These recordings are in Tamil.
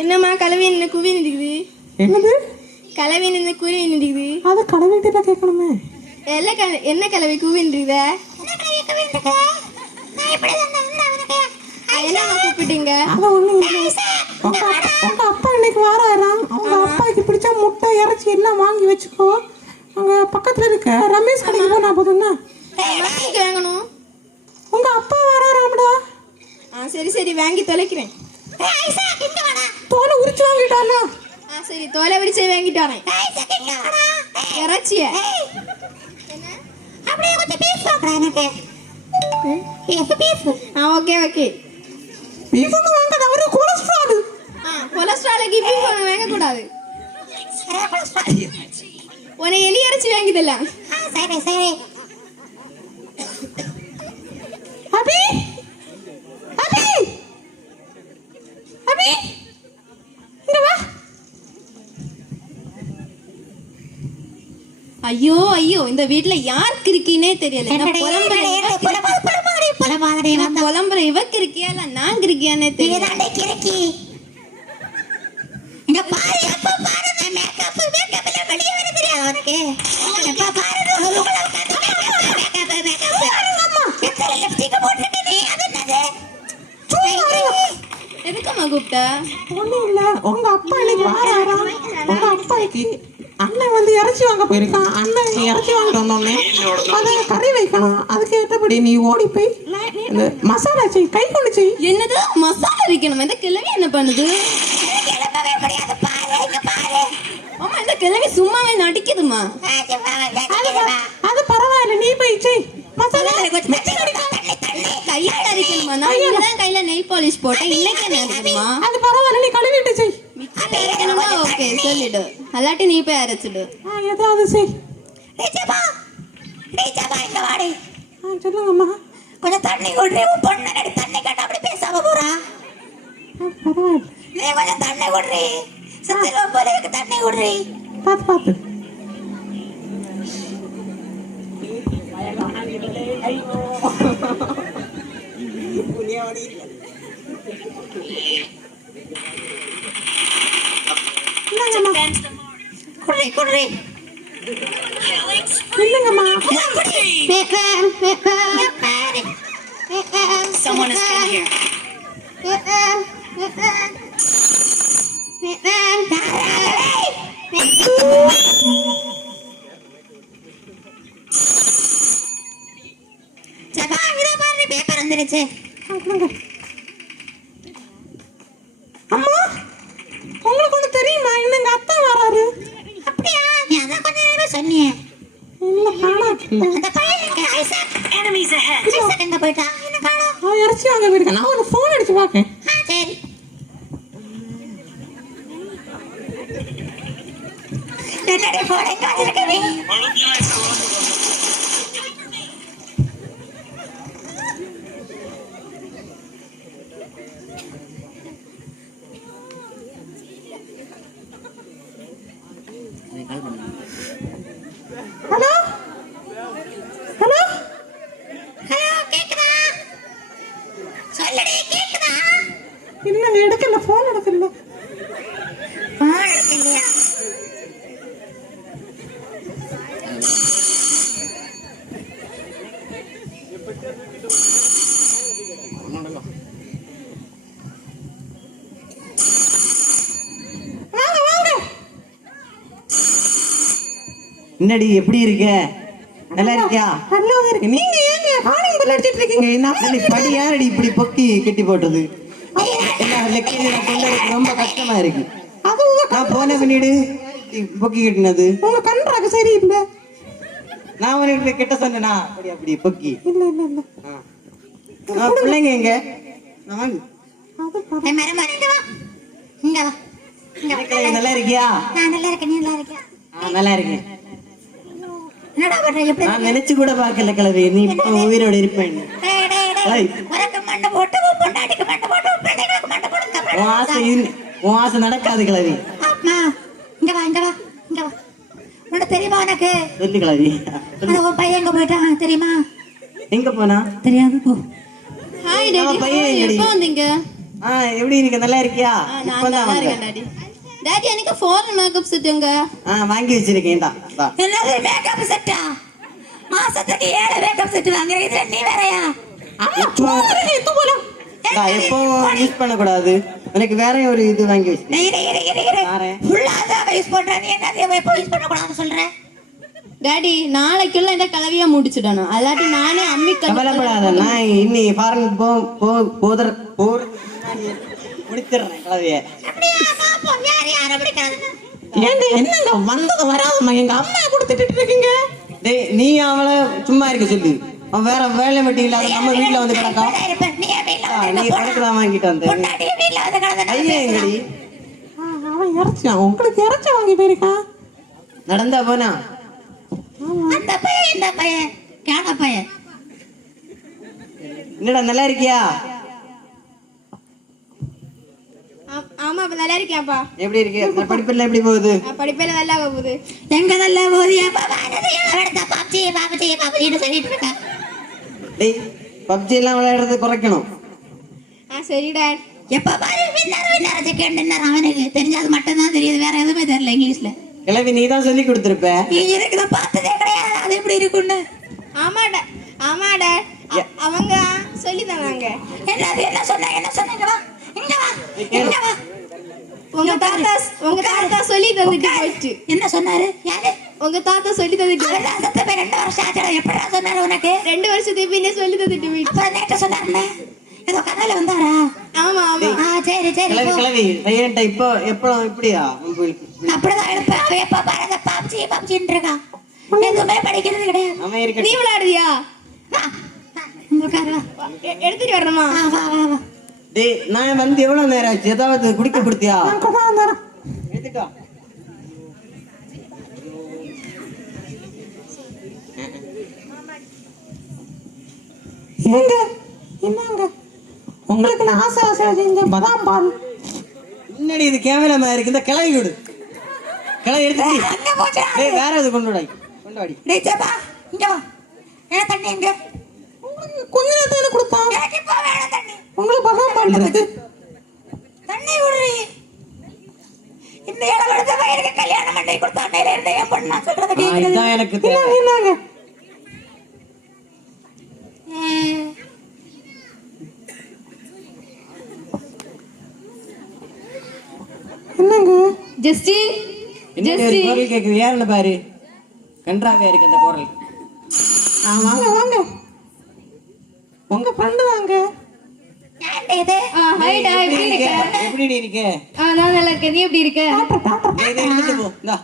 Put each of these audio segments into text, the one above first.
என்னம்மா கலவை என்ன குவி நிற்குது? என்னது கலவை என்ன குவி நிற்குது? அதை கலவைகிட்ட கேட்கணுமே. என்ன கலவை குவி நிற்குத? என்ன கூப்பிட்டீங்க? உங்க அப்பா இன்னைக்கு வாராராம். அவங்க அப்பாவுக்கு பிடிச்ச முட்டை இறைச்சி எல்லாம் வாங்கி வச்சுக்கோ. அங்க பக்கத்துல இருக்க ரமேஷ் கடைக்கு போனா போதும்னா வாங்கணும். உங்க அப்பா வாராராம்டா. சரி சரி வாங்கி தொலைக்கிறேன். தோலை உரிச்சு வாங்கிட்டானா? சரி தோலை உரிச்சு வாங்கிட்டு வரேன். இறைச்சிய அப்படியே கொஞ்சம் பீஸ் பார்க்குறேன் எனக்கு. Okay okay. பீஸ் ஒன்று வாங்காத, அவரு கொலஸ்ட்ரால். கொலஸ்ட்ராலுக்கு பீஸ் ஒன்று வாங்கக்கூடாது. உன எலி இறைச்சி வாங்கிதெல்லாம். சரி சரி. அபி அபி அபி இங்க வா. ஐயோ ஐயோ இந்த வீட்டுல யாருக்கு இருக்கீனே தெரியல. புலம்புற இவக்கு இருக்கியா இல்ல நாங்க இருக்கியானே தெரியல. இங்க பாரு எப்ப பாரு மேக்கப் மேக்கப்ல வெளிய வர தெரியாது உனக்கு. எப்ப பாரு எத்தனை லிப்ஸ்டிக் போட்டுட்டு நீ அது என்னது? எதுக்கம்மா கூப்பிட்ட? ஒண்ணும் இல்ல, உங்க அப்பா இன்னைக்கு வாராராம். உங்க அப்பாக்கு அண்ணன் வந்து இறைச்சி வாங்க போயிருக்கான். அண்ணன் இறைச்சி வாங்கிட்டு வந்தோடனே அதை கறி வைக்கணும். அதுக்கு ஏற்றபடி நீ ஓடி போய் இந்த மசாலா செய், கை கொண்டு செய். என்னது மசாலா வைக்கணும்? இந்த கிழவி என்ன பண்ணுது? கிளம்பவே முடியாது. பாரு இங்க பாரு. அம்மா இந்த கிழவி சும்மாவே நடிக்குதுமா. அது பரவாயில்ல, நீ போய் செய். மசாலா கையால அரைக்கணுமா? நான் தான் கையில நெயில் பாலிஷ் போட்டேன். இன்னைக்கு என்ன அரைக்கணுமா? அது பரவாயில்ல, நீ கழுவிட்டு செய். அரைக்கணுமா? ஓகே சொல்லிடு. அல்லாட்டி நீ போய் அரைச்சிடு. ஏதாவது செய். ரேஜபா இங்க வாடி. சொல்லுங்கம்மா. கொஞ்சம் தண்ணி குடி. உன் பொண்ணு நடி தண்ணி கேட்டா அப்படி பேசாம போறா. பரவாயில்ல, நீ கொஞ்சம் தண்ணி குடி. சத்தியமா போறதுக்கு தண்ணி குடி. பார்த்து பார்த்து. குடி குடி. இல்லங்கம்மா. Someone is in here. சபா இத பாரு பேப்பர் வந்துருச்சு. அம்மா உங்களுக்கு ஒண்ணு தெரியுமா? இன்னும் எங்க அத்தா வராரு. அப்படியா? நீ அத கொஞ்ச நேரம் சொன்னியே. இல்ல காணோம். அந்த பையன் ஐசாக் enemies ahead. ஐசாக் எங்க போய்டா? என்ன காணோம்? இறைச்சி வாங்க போயிருக்கேன். நான் ஒரு ஃபோன் அடிச்சு பார்க்கேன். சரி. என்னடா போன் எங்க வச்சிருக்கே? ஹலோ ஹலோ ஹலோ கேக்குதா? சொல்லடி கேக்குதா? இல்லங்க எடுக்கல, ஃபோன் எடுக்கல. போன் எடுக்கலையா? என்னடி எப்படி இருக்க? நல்லா இருக்கியா? நல்லா இருக்கு. நீங்க ஏங்க காலிங் பெல் அடிச்சிட்டு இருக்கீங்க? நம்ம படி யாரடி இப்படி பொக்கி கட்டி போட்டது? ரொம்ப கஷ்டமா இருக்கு. அது நான் போன பண்ணிடு பொக்கி கட்டினது. உங்க கண்றாக சரியில்லை. நான் உனக்கு கிட்ட சொன்னேனா? அப்படி அப்படி பொக்கி இல்ல இல்ல இல்ல. பிள்ளைங்க எங்க? மரமா இங்க வா. இங்க வா. இங்க வா. நல்லா இருக்கியா? நான் நல்லா இருக்கேன். நீ நல்லா இருக்கியா? நல்லா இருக்கேன். என்னடா பண்ற? எப்படி? நான் நினைச்சு கூட பார்க்கல கிழவி நீ இப்ப உயிரோட இருப்பேன். டேய் டேய் டேய். உனக்கு மண்ணை போட்டு பொண்டாட்டிக்கு மண்ணை போட்டு பிள்ளைங்களுக்கு மண்ணை போட்டு உன் ஆசை நடக்காது கிழவி. அம்மா இங்க வா இங்க வா இங்க வா. உனக்கு தெரியுமா உனக்கு? சொல்லு கிழவி. உன் பையன் எங்க போயிட்டான் தெரியுமா? எங்க போனா? தெரியாது போ. ஹாய் நம்ம டாடி பையன் எங்கடி? எப்போ வந்தீங்க எப்படி இருக்க? நல்லா இருக்கியா? நான் இப்பதான் நல்லா வந்தேன். இருக்கேன் டாடி டாடி எனக்கு ஃபாரின் மேக்கப் செட் எங்க வாங்கி வச்சிருக்கேன்டா. என்னது மேக்கப் செட்டா? மாசத்துக்கு 7 மேக்கப் செட் வாங்குறீங்க, இதுல நீ வேறயா? எப்போ யூஸ் பண்ணக்கூடாது. எனக்கு வேற ஒரு இது வாங்கி வச்சிருக்கேன். ஃபுல்லா தான் யூஸ் பண்ற, நீ என்ன எப்போ யூஸ் பண்ண கூடாதுன்னு சொல்ற? டாடி நாளைக்குள்ள இந்த கலவையா முடிச்சிடணும் அல்லாட்டி நானே அம்மி கவலைப்படாத, நான் இன்னி ஃபாரின் போறது முடிச்சிடுறேன் கலவைய. அப்படியே பாப்போம் யார் யார் அப்படி கலந்து. ஏங்க என்னங்க வந்தது வராதம்மா எங்க அம்மா கொடுத்துட்டு இருக்கீங்க. டேய், நீ அவளை சும்மா இருக்க சொல்லு. அவன் வேற வேலை மட்டும் இல்லாத நம்ம வீட்டுல வந்து கிடக்கா. நீ படத்துல வாங்கிட்டு வந்த ஐயா எங்கடி? அவன் இறைச்சி உங்களுக்கு இறைச்சி வாங்கி போயிருக்கான். நடந்தா போனா அந்த பையன் இந்த பையன் கேன பையன். என்னடா நல்லா இருக்கியா? ஆமா அப்ப நல்லா இருக்கேன்ப்பா எப்படி இருக்கியா? படிப்பெல்லாம் எப்படி போகுது? படிப்பேல நல்லா போகுது எங்க நல்ல போது பாப்ஜி பாப்ஜி பாப்ஜின்னு சொல்லிட்டு இருக்கேன். டேய், பப்ஜி எல்லாம் விளையாடுறது குறைக்கணும். சரி டாட் எப்ப பாரு வின்னர் செகண்ட் வின்னர் அவனுக்கு தெரிஞ்சது மட்டும் தான் தெரியுது, வேற எதுவுமே தெரியல இங்கிலீஷ்ல. கிளவி நீ தான் சொல்லி கொடுத்துருப்ப. எனக்கு தான் பார்த்ததே கிடையாது அது எப்படி இருக்குன்னு. ஆமா டாட் அவங்க சொல்லி தந்தாங்க. என்ன சொன்னாங்க வா இங்க வா இங்க வா. உங்க தாத்தா சொல்லி தந்துட்டு போயிடுச்சு. என்ன சொன்னாரு? யாரு? உங்க தாத்தா சொல்லி தந்துட்டு அவர்தான் செத்து போய் 2 வருஷம் ஆச்சு. எப்படா சொன்னாரு உனக்கு? 2 வருஷத்துக்கு பின்னே சொல்லி தந்துட்டு போயிடுச்சு. அப்புறம் நேற்று சொன்னாருன்னு ஏதோ கதையில வந்தாரா? ஆமா சரி கிளவி கிளவி பையன்ட்ட இப்போ எப்போ இப்படியா உங்களுக்கு? அப்படிதான் எழுப்ப. அவ எப்ப பாருங்க பாப்ஜி பாப்ஜின்னு இருக்கா, எதுவுமே படிக்கிறது கிடையாது. அவன் இருக்க நீ விளையாடுறியா? எடுத்துட்டு வரணுமா? வா வா வா. டேய், நான் வந்து எவ்வளவு நேரம் ஆச்சு? ஏதாவது குடிக்க கொடுத்தியா? எடுத்துட்டு வா. ஏங்க என்னங்க உங்களுக்கு நான் ஆசை செஞ்ச பதாம் பால். முன்னாடி இது கேமரா மாதிரி இருக்கு. இந்த கிளவி விடு. கிளவி எடுத்து அங்க போச்சா? டேய், வேற எது கொண்டு வாடி. டேய் ஜப்பா இங்க வா. என்ன தண்ணி எங்க? கொஞ்ச நேரத்துல கொடுத்தான். எனக்கு இப்ப வேணும் தண்ணி. உங்களுக்கு பதாம் பால் இருக்கு. தண்ணி விடுறி. இந்த இடம் எடுத்த பையனுக்கு கல்யாணம் பண்ணி கொடுத்தா அன்னையில இருந்து என் பொண்ணு சொல்றது கேக்குது. இதான் எனக்கு தேவை. என்னங்க என்னங்க ஜஸ்டி என்ன ஒரு குரல் கேக்குது? யாருன்னு பாரு. கன்றாவே இருக்கு அந்த குரல். வாங்க வாங்க உங்க ஃப்ரெண்டு தாங்க. ஏன்டா இது? ஹாய் டா எப்படி இருக்க? எப்படி நீ இருக்க? நான் நல்லா இருக்கேன். நீ எப்படி இருக்க? இதை எடுத்துட்டு போ. இந்தா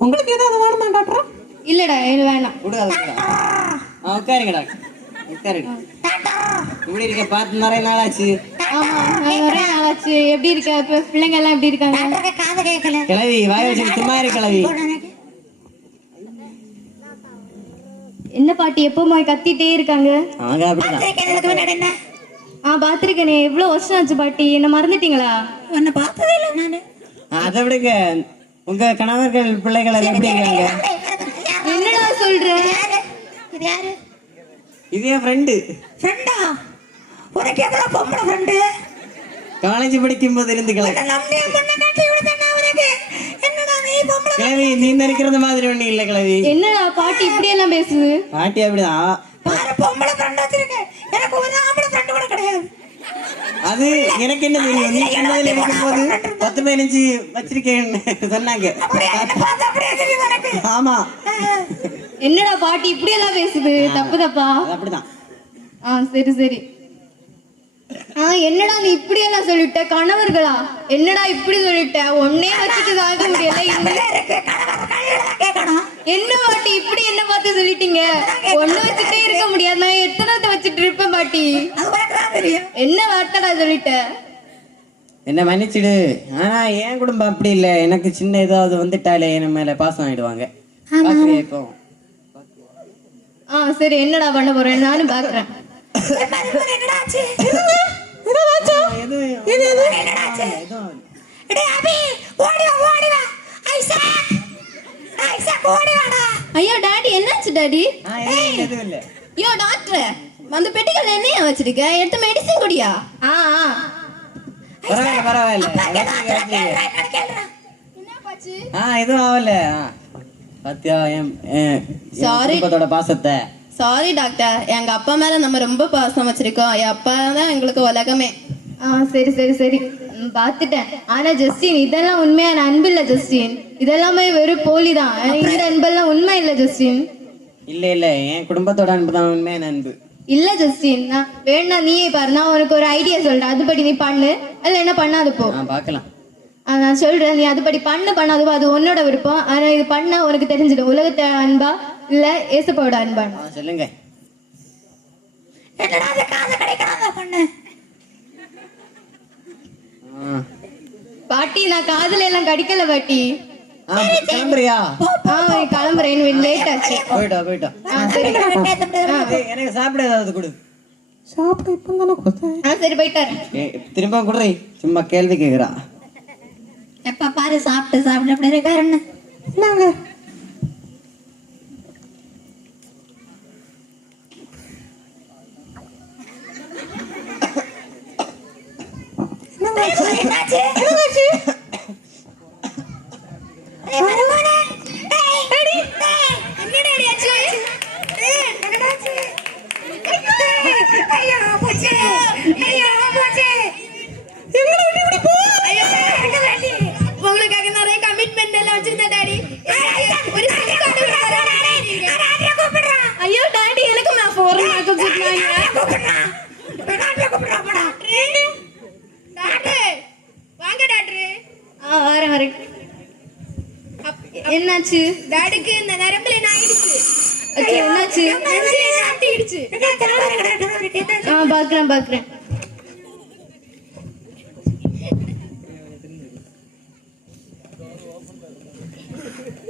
உங்களுக்கு ஏதாவது வேணுமா டாக்டர்? இல்லடா இது வேணாம். விடாத. உட்காருங்கடா, உட்காருங்க. எப்படி இருக்க? பார்த்து நிறைய நாள் ஆச்சு. ஆமா நிறைய நாளாச்சு. எப்படி இருக்க? இப்ப பிள்ளைங்க எல்லாம் எப்படி இருக்காங்க? டாக்டருக்கு காது கேட்கல. கிளவி வாய வச்சு சும்மா இரு கிளவி. என்ன பாட்டி எப்பவுமே கத்திட்டே இருக்காங்க? அவங்க அப்படிதான். கேட்கறதுக்கு முன்னாடி என்ன? பாத்திருக்கேனே. எவ்வளவு வருஷம் ஆச்சு பாட்டி, என்ன மறந்துட்டீங்களா? உன்னை பார்த்ததே இல்லை நானு. அதை விடுங்க. உங்க கணவர்கள் பிள்ளைகள் எல்லாம் எப்படி இருக்காங்க? என்னடா சொல்ற? இது யாரு? இது என் ஃப்ரெண்டு. ஃப்ரெண்டா? உனக்கு எவ்வளோ பொம்பளை ஃப்ரெண்டு? காலேஜ் படிக்கும் போது இருந்து கிளவி. நம்மளே பொண்ணை கட்டி விடுதேன்னா உனக்கு என்னடா நீ பொம்பளை? கிளவி நீ நினைக்கிறது மாதிரி ஒண்ணு இல்ல கிளவி. என்னடா பாட்டி இப்படி எல்லாம் பேசுது? பாட்டி அப்படிதான். பாரு பொம்பளை ஃப்ரெண்ட் வச்சிருக்கேன். எனக்கு ஒரு ஆம்பளை ஃப்ரெண்டு கூட கிடையாது. அது எனக்கு என்ன தெரியும்? நீ சொன்னதுல இருக்கும் போது 10-15 வச்சிருக்கேன்னு சொன்னாங்க. பார்த்து அப்படியே தெரியுது எனக்கு. ஆமா, என்னடா பாட்டி இப்படி எல்லாம் பேசுது? தப்பு தப்பா? அது அப்படிதான். சரி சரி. என்னடா நீ இப்படி எல்லாம் சொல்லிட்ட? கணவர்களா? என்னடா இப்படி சொல்லிட்ட? ஒன்னே வச்சுட்டு தாங்க முடியல. கேட்கணும். என்ன பாட்டி இப்படி என்ன பார்த்து சொல்லிட்டீங்க? ஒண்ணு வச்சுட்டே இருக்க முடியாது. நான் எத்தனை வச்சுட்டு இருப்பேன் பாட்டி. அது உனக்கு தான் தெரியும். என்ன வார்த்தைடா சொல்லிட்ட? என்ன மன்னிச்சிடு. ஆனா என் குடும்பம் அப்படி இல்ல. எனக்கு சின்ன ஏதாவது வந்துட்டாலே என் மேல பாசம் ஆயிடுவாங்க. பாக்குறியா இப்போ? சரி என்னடா பண்ண போறேன்? நானும் பாக்குறேன். என்னடா ஆச்சு? ஐயோ டாடி என்னாச்சு டாடி? எதுவும் இல்ல. ஐயோ டாக்டர் அந்த பெட்டிகள் என்னையா வச்சிருக்க? எடுத்து மெடிசின் குடியா? ஆ ஆ. பரவாயில்ல அப்பா கேளுடா. எதுவும் ஆகல. பாத்தியா Sorry. குடும்பத்தோட பாசத்தை. சாரி டாக்டர், எங்க அப்பா மேல நம்ம ரொம்ப பாசம் வச்சிருக்கோம். என் அப்பா தான் எங்களுக்கு உலகமே. சரி சரி சரி, பார்த்துட்டேன். ஆனா ஜஸ்டின், இதெல்லாம் உண்மையான அன்பு இல்ல ஜஸ்டின். இதெல்லாமே வெறும் போலி தான். இந்த அன்பெல்லாம் உண்மை இல்ல ஜஸ்டின். இல்ல என் குடும்பத்தோட அன்பு தான் உண்மையான அன்பு. இல்ல ஜஸ்டின், நான் வேணா நீயே பாரு. நான் உனக்கு ஒரு ஐடியா சொல்றேன், அதுபடி நீ பண்ணு. அல்ல என்ன பண்ணாது போ. பார்க்கலாம். நான் சொல்றேன், நீ அதுபடி பண்ணாது அது உன்னோட விருப்பம். ஆனா இது பண்ணா உனக்கு தெரிஞ்சிடும் உலகத்தை அன்பா இல்ல ஏசப்பாவோட அன்பா. சொல்லுங்க. என்னடா அது காசு கிடைக்காத பொண்ணு? பாட்டி, நான் காதுல எல்லாம் கடிக்கல பாட்டி. கிளம்புறியா? கிளம்புறேன், லேட் ஆச்சு. போயிட்டோம். எனக்கு சாப்பிட ஏதாவது கொடு. சாப்பிட இப்போ தானே கொடுத்தேன். சரி போயிட்டாரு. திரும்ப குடுறி, சும்மா கேள்வி கேக்குறா. எப்ப பாரு சாப்பிட்டு அப்படி இருக்காருன்னு. என்னங்க என்னாச்சு? உங்களுக்காக நிறைய கமிட்மெண்ட் எல்லாம் வச்சிருந்தேன் டாடி. ஐயோ டாடி, எனக்கு நான் போறேன். வாங்க டாக்டர். வரேன். என்னாச்சு டாடிக்கு? இந்த நரம்புல என்ன ஆயிடுச்சு? என்னாச்சு? ஆட்டிடுச்சு. பாக்குறேன்.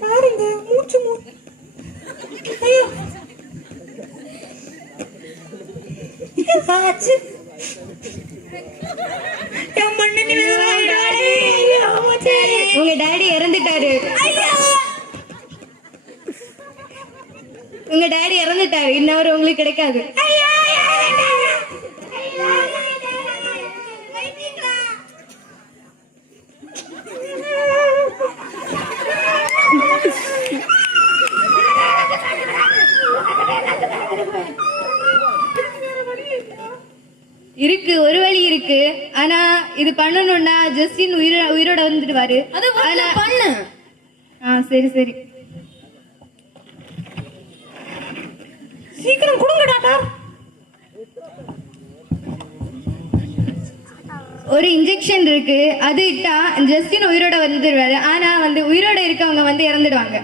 பாருங்க, மூச்சு ஐயோ ஆச்சு. உங்க டாடி இறந்துட்டாரு. இன்னொரு உங்களுக்கு கிடைக்காது. இருக்கு, ஒரு வழி இருக்கு. ஆனா இது பண்ணணும்னா ஜஸ்டின் உயிரோட வந்துடுவாரு. பண்ணு. சரி சீக்கிரம் கொடுங்க டாக்டர். ஒரு இன்ஜெக்ஷன் இருக்கு, அது இட்டா ஜஸ்டின் உயிரோட வந்துடுவாரு. ஆனா உயிரோட இருக்கவங்க இறந்துடுவாங்க.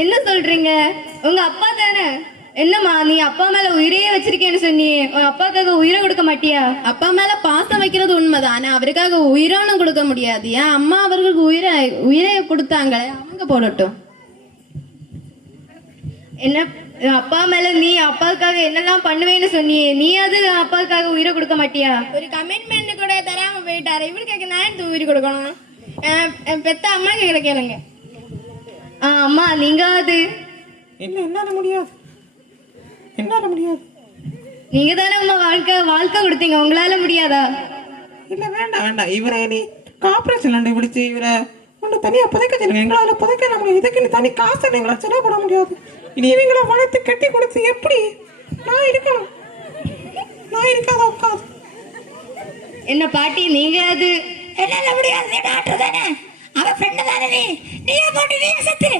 என்ன சொல்றீங்க? உங்க அப்பா தானே? என்னம்மா நீ அப்பா மேல உயிரையே வச்சிருக்கேன்னு சொன்னியே, உன் அப்பாக்காக உயிரை கொடுக்க மாட்டியா? அப்பா மேல பாசம் வைக்கிறது உண்மைதான், ஆனா அவருக்காக உயிரானும் கொடுக்க முடியாது. ஏன் அம்மா அவர்களுக்கு உயிரை கொடுத்தாங்களே, அவங்க போடட்டும். என்ன அப்பா மேல நீ அப்பாவுக்காக என்னெல்லாம் பண்ணுவேன்னு சொன்னியே, நீ அது அப்பாவுக்காக உயிரை கொடுக்க மாட்டியா? ஒரு கமிட்மெண்ட் கூட தராம போயிட்டாரு. இவருக்காக நான் எடுத்து உயிர் கொடுக்கணும். பெத்த அம்மா கேட்கல கேளுங்க. அம்மா நீங்க அது என்னால முடியாது. நீங்க தானே உங்க வாழ்க்கை கொடுத்தீங்க, உங்களால முடியாதா? இல்ல வேண்டாம். இவரை நீ கார்பரேஷன்ல விழிச்சு இவரை ஒன்று தனியா புதைக்க சொல்லுங்க. எங்களால புதைக்க முடியும். இதுக்கு நீ தனி காசு எங்களை செலவு பண்ண முடியாது. இனி இவங்களை வளர்த்து கட்டி கொடுத்து எப்படி நான் இருக்கணும்? நான் இருக்காத உட்காது. என்ன பாட்டி நீங்க அது என்னால முடியாது. டாக்டர் தானே, அவ ஃப்ரெண்ட் தானே. நீயே போட்டு நீயே செத்து.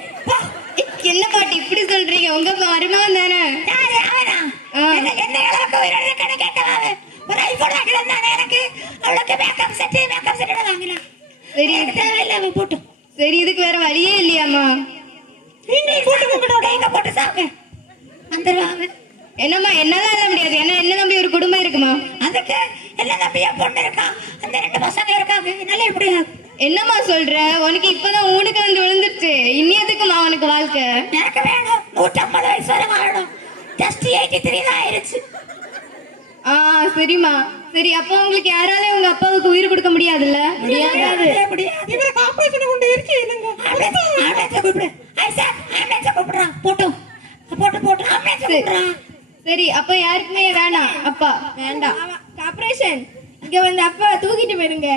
என்ன பாட்டி இப்படி சொல்றீங்க? உங்க மருமகன் தானே? என்ன அளவுக்கு உயிரோட கேட்டவாவே ஒரு ஐபோன் வாங்கலாம் தானே எனக்கு. அவளுக்கு மேக்கப் செட் வாங்கலாம். சரி தேவையில்லை போட்டு. சரி இதுக்கு வேற வழியே இல்லையாம்மா? நீங்க போட்டு சாப்பிங்க வந்துருவாங்க. என்னம்மா என்னதான் இல்ல முடியாது. என்ன நம்பி ஒரு குடும்பம் இருக்குமா? அதுக்கு என்ன நம்பி என் பொண்ணு இருக்கா, அந்த 2 பசங்க இருக்காங்க. என்னால எப்படி? என்னம்மா சொல்ற? உனக்கு இப்பதான் ஊனுக்கு விழுந்துருச்சு. இன்னியதுக்குமா உனக்கு வாழ்க்கை? எனக்கு வேணும் 150 வயசு வரை வாழணும். ஜஸ்ட் 83 தான் ஆயிருச்சு. ஆ சரிம்மா. சரி, அப்போ உங்களுக்கு யாராலையும் உங்க அப்பாவுக்கு உயிர் கொடுக்க முடியாதுல்ல? முடியாது. இவருக்கு ஆபரேஷன் கொண்டு இருக்கு இல்லைங்க. ஆம்புலன்ஸ் கூப்பிடு. ஐசா ஆம்புலன்ஸ் கூப்பிடுறான். போட்டு ஆம்புலன்ஸ் கூப்பிடுறான். சரி, அப்ப யாருக்குமே வேணாம் அப்பா. வேண்டாம். ஆபரேஷன் இங்க வந்து அப்பா தூக்கிட்டு போயிருங்க.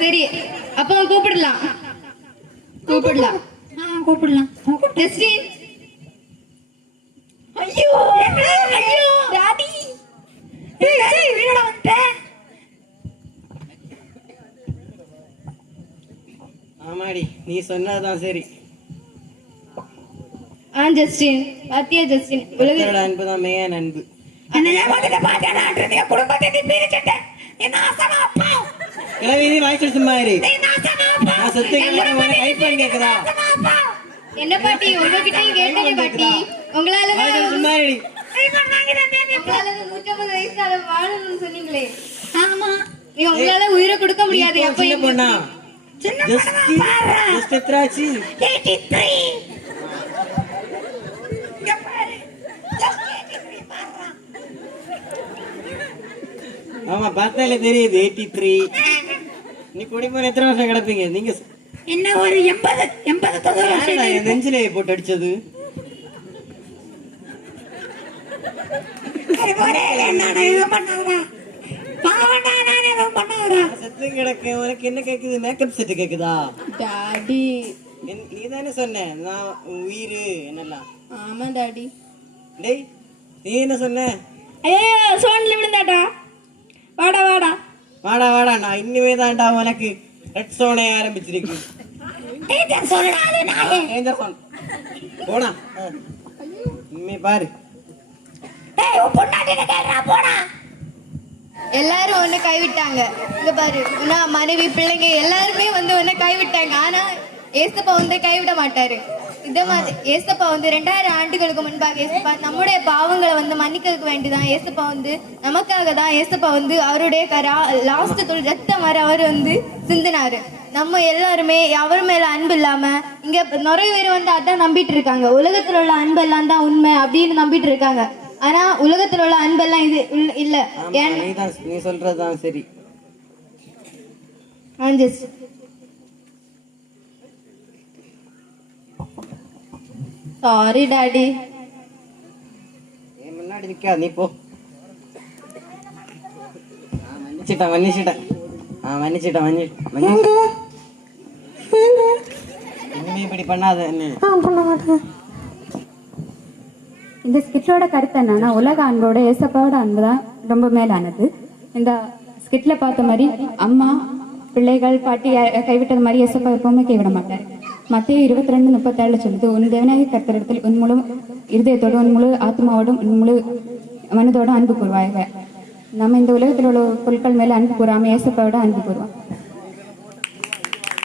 சரி, அப்பா கூப்பிடலாம். கூப்பிடலாம். ஜஸ்டின். ஐயோ ராடி. வீட வந்துட்டேன். ஆமாடி, நீ சொன்னதுதான் சரி. ஜஸ்டின் பாத்தியா ஜஸ்டின், உலகத்தோட அன்பு தான் மேன் அன்பு. என்ன ஏமாத்திட்ட பாத்தியாடான்றது என் குடும்பத்தை நீ பிரிச்சுட்ட. என்ன ஆசமா அப்பா. கிளவி நீ வாய்ச்சல் சும்மா இரு. என்ன ஆசமா அப்பா. நான் செத்து கைப்பன் கேக்குதா? என்ன பாட்டி உங்ககிட்டயும் கேட்டேனே பாட்டி. உங்களால வாய்ச்சல் சும்மா இரு. உங்களால 150 வயசு வாழணும்னு சொன்னீங்களே. ஆமா. நீ உங்களால உயிரை கொடுக்க முடியாது. நீ அப்ப சின்ன பொண்ணா? சின்ன Just எத்தனாச்சு? 83. இங்க பாரு. Just 83 பாருடா. ஆமா, பார்த்தாலே தெரியுது 83. நீ குடிமன் எத்தனை வருஷம் கிடப்பீங்க நீங்க? என்ன ஒரு 80 யாருடா என் நெஞ்சிலே போட்டு அடிச்சது? செத்து கிடக்க உனக்கு என்ன கேக்குது? மேக்கப் செட்டு கேக்குதா? டாடி. நீ தானே சொன்ன நான் உயிர் என்னலாம். ஆமா டாடி. டேய், நீ என்ன சொன்ன? ஐயோ சோன்ல விழுந்தாடா. வாடா. நான் இனிமே தான்டா உனக்கு ரெட் சோனை ஆரம்பிச்சிருக்கு. டேஞ்சர் சோன் போடா. இனிமே பாரு. எல்லாரும் உன்னை கைவிட்டாங்க. இங்க பாரு, உன்ன மனைவி பிள்ளைங்க எல்லாருமே வந்து உன்னை கைவிட்டாங்க. ஆனா ஏசப்பா வந்து கைவிட மாட்டாரு. இதே மாதிரி ஏசப்பா வந்து 2000 ஆண்டுகளுக்கு முன்பாக ஏசப்பா நம்முடைய பாவங்களை வந்து மன்னிக்கிறதுக்கு வேண்டிதான். ஏசப்பா வந்து நமக்காக தான் ஏசப்பா வந்து அவருடைய லாஸ்ட் துளி ரத்தம் வர அவர் வந்து சிந்தினாரு. நம்ம எல்லாருமே அவர் மேல அன்பு இல்லாம இங்க நிறைய பேர் வந்து அதான் நம்பிட்டு இருக்காங்க. உலகத்துல உள்ள அன்பு எல்லாம் தான் உண்மை அப்படின்னு நம்பிட்டு இருக்காங்க. ஆனா உலகத்துல உள்ள அன்பெல்லாம் இது இல்ல. நீ சொல்றதுதான் சரி. Sorry daddy. முன்னாடி நிக்கா, நீ போ. மன்னிச்சிட்டேன். இனிமே இப்படி பண்ணாத. என்ன இந்த ஸ்கிட்டோட கருத்து என்னன்னா, உலக அன்போட ஏசப்பாவோட அன்பு தான் ரொம்ப மேலானது. இந்த ஸ்கிட்ல பார்த்த மாதிரி அம்மா பிள்ளைகள் பாட்டி கைவிட்டது மாதிரி ஏசப்பா எப்பவுமே கைவிட மாட்டார். மத்திய 22:37 சொல்லுது, உன் தேவனாகிய கர்த்தரிடத்தில் உன் முழு இருதயத்தோடு உன் முழு ஆத்மாவோடும் உன் முழு மனதோடும் அன்பு கூறுவாங்க. நம்ம இந்த உலகத்தில் உள்ள பொருட்கள் மேல அன்பு கூறாம ஏசப்பாவோட அன்பு கூறுவோம்.